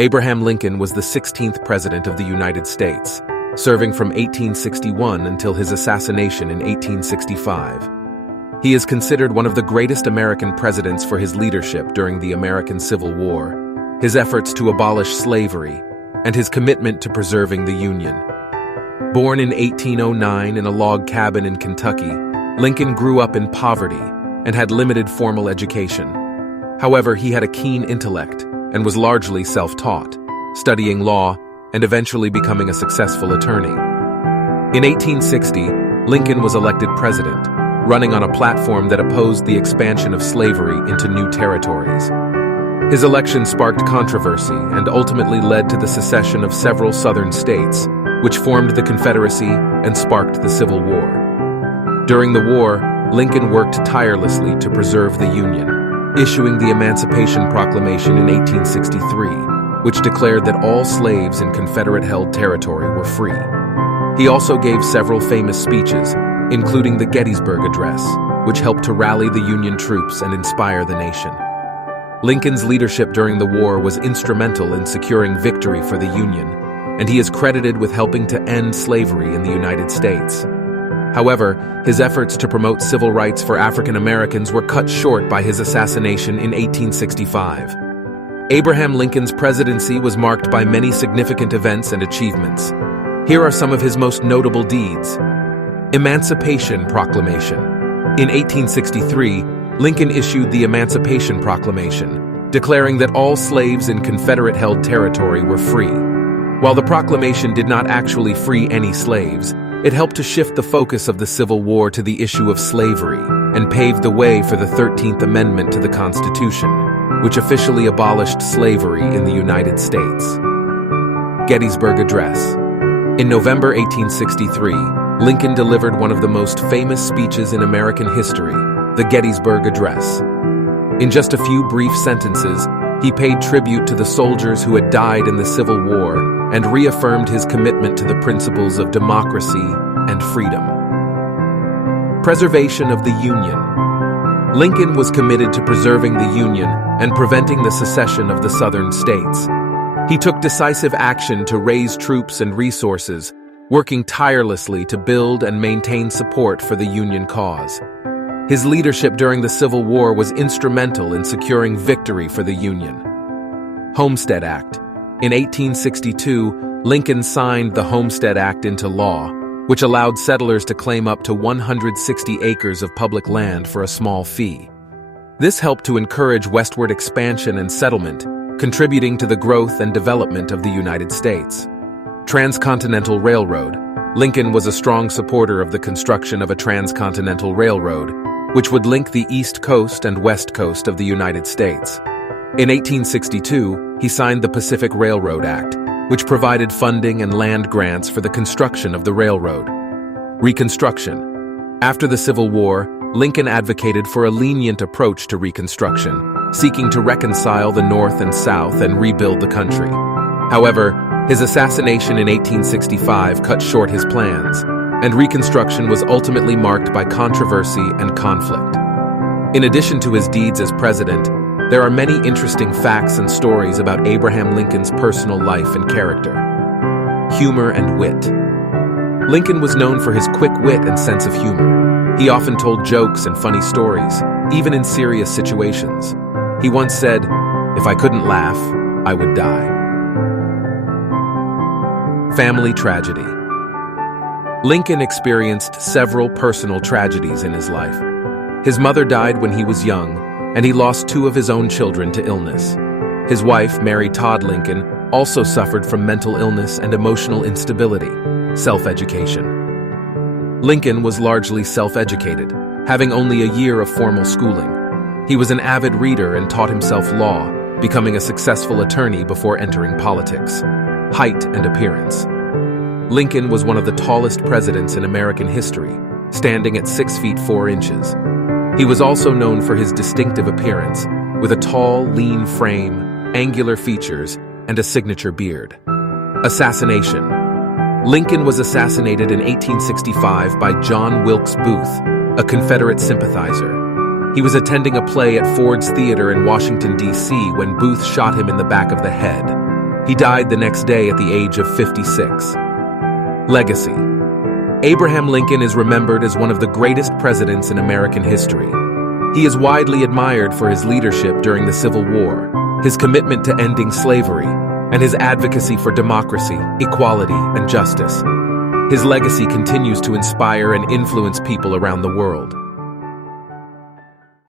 Abraham Lincoln was the 16th President of the United States, serving from 1861 until his assassination in 1865. He is considered one of the greatest American presidents for his leadership during the American Civil War, his efforts to abolish slavery, and his commitment to preserving the Union. Born in 1809 in a log cabin in Kentucky, Lincoln grew up in poverty and had limited formal education. However, he had a keen intellect and was largely self-taught, studying law and eventually becoming a successful attorney. In 1860, Lincoln was elected president, running on a platform that opposed the expansion of slavery into new territories. His election sparked controversy and ultimately led to the secession of several southern states, which formed the Confederacy and sparked the Civil War. During the war, Lincoln worked tirelessly to preserve the Union, issuing the Emancipation Proclamation in 1863, which declared that all slaves in Confederate-held territory were free. He also gave several famous speeches, including the Gettysburg Address, which helped to rally the Union troops and inspire the nation. Lincoln's leadership during the war was instrumental in securing victory for the Union, and he is credited with helping to end slavery in the United States. However, his efforts to promote civil rights for African Americans were cut short by his assassination in 1865. Abraham Lincoln's presidency was marked by many significant events and achievements. Here are some of his most notable deeds. Emancipation Proclamation. In 1863, Lincoln issued the Emancipation Proclamation, declaring that all slaves in Confederate-held territory were free. While the proclamation did not actually free any slaves, it helped to shift the focus of the Civil War to the issue of slavery and paved the way for the 13th Amendment to the Constitution, which officially abolished slavery in the United States. Gettysburg Address. In November 1863, Lincoln delivered one of the most famous speeches in American history, the Gettysburg Address. In just a few brief sentences, he paid tribute to the soldiers who had died in the Civil War and reaffirmed his commitment to the principles of democracy and freedom. Preservation of the Union. Lincoln was committed to preserving the Union and preventing the secession of the southern states. He took decisive action to raise troops and resources, working tirelessly to build and maintain support for the Union cause. His leadership during the Civil War was instrumental in securing victory for the Union. Homestead Act. In 1862, Lincoln signed the Homestead Act into law, which allowed settlers to claim up to 160 acres of public land for a small fee. This helped to encourage westward expansion and settlement, contributing to the growth and development of the United States. Transcontinental Railroad. Lincoln was a strong supporter of the construction of a transcontinental railroad, which would link the East Coast and West Coast of the United States. In 1862, he signed the Pacific Railroad Act, which provided funding and land grants for the construction of the railroad. Reconstruction. After the Civil War, Lincoln advocated for a lenient approach to Reconstruction, seeking to reconcile the North and South and rebuild the country. However, his assassination in 1865 cut short his plans, and Reconstruction was ultimately marked by controversy and conflict. In addition to his deeds as president, there are many interesting facts and stories about Abraham Lincoln's personal life and character. Humor and wit. Lincoln was known for his quick wit and sense of humor. He often told jokes and funny stories, even in serious situations. He once said, "If I couldn't laugh, I would die." Family tragedy. Lincoln experienced several personal tragedies in his life. His mother died when he was young, and he lost 2 of his own children to illness. His wife, Mary Todd Lincoln, also suffered from mental illness and emotional instability. Self-education. Lincoln was largely self-educated, having only a year of formal schooling. He was an avid reader and taught himself law, becoming a successful attorney before entering politics. Height and appearance. Lincoln was one of the tallest presidents in American history, standing at 6 feet 4 inches. He was also known for his distinctive appearance, with a tall, lean frame, angular features, and a signature beard. Assassination. Lincoln was assassinated in 1865 by John Wilkes Booth, a Confederate sympathizer. He was attending a play at Ford's Theater in Washington, D.C. when Booth shot him in the back of the head. He died the next day at the age of 56. Legacy. Abraham Lincoln is remembered as one of the greatest presidents in American history. He is widely admired for his leadership during the Civil War, his commitment to ending slavery, and his advocacy for democracy, equality, and justice. His legacy continues to inspire and influence people around the world.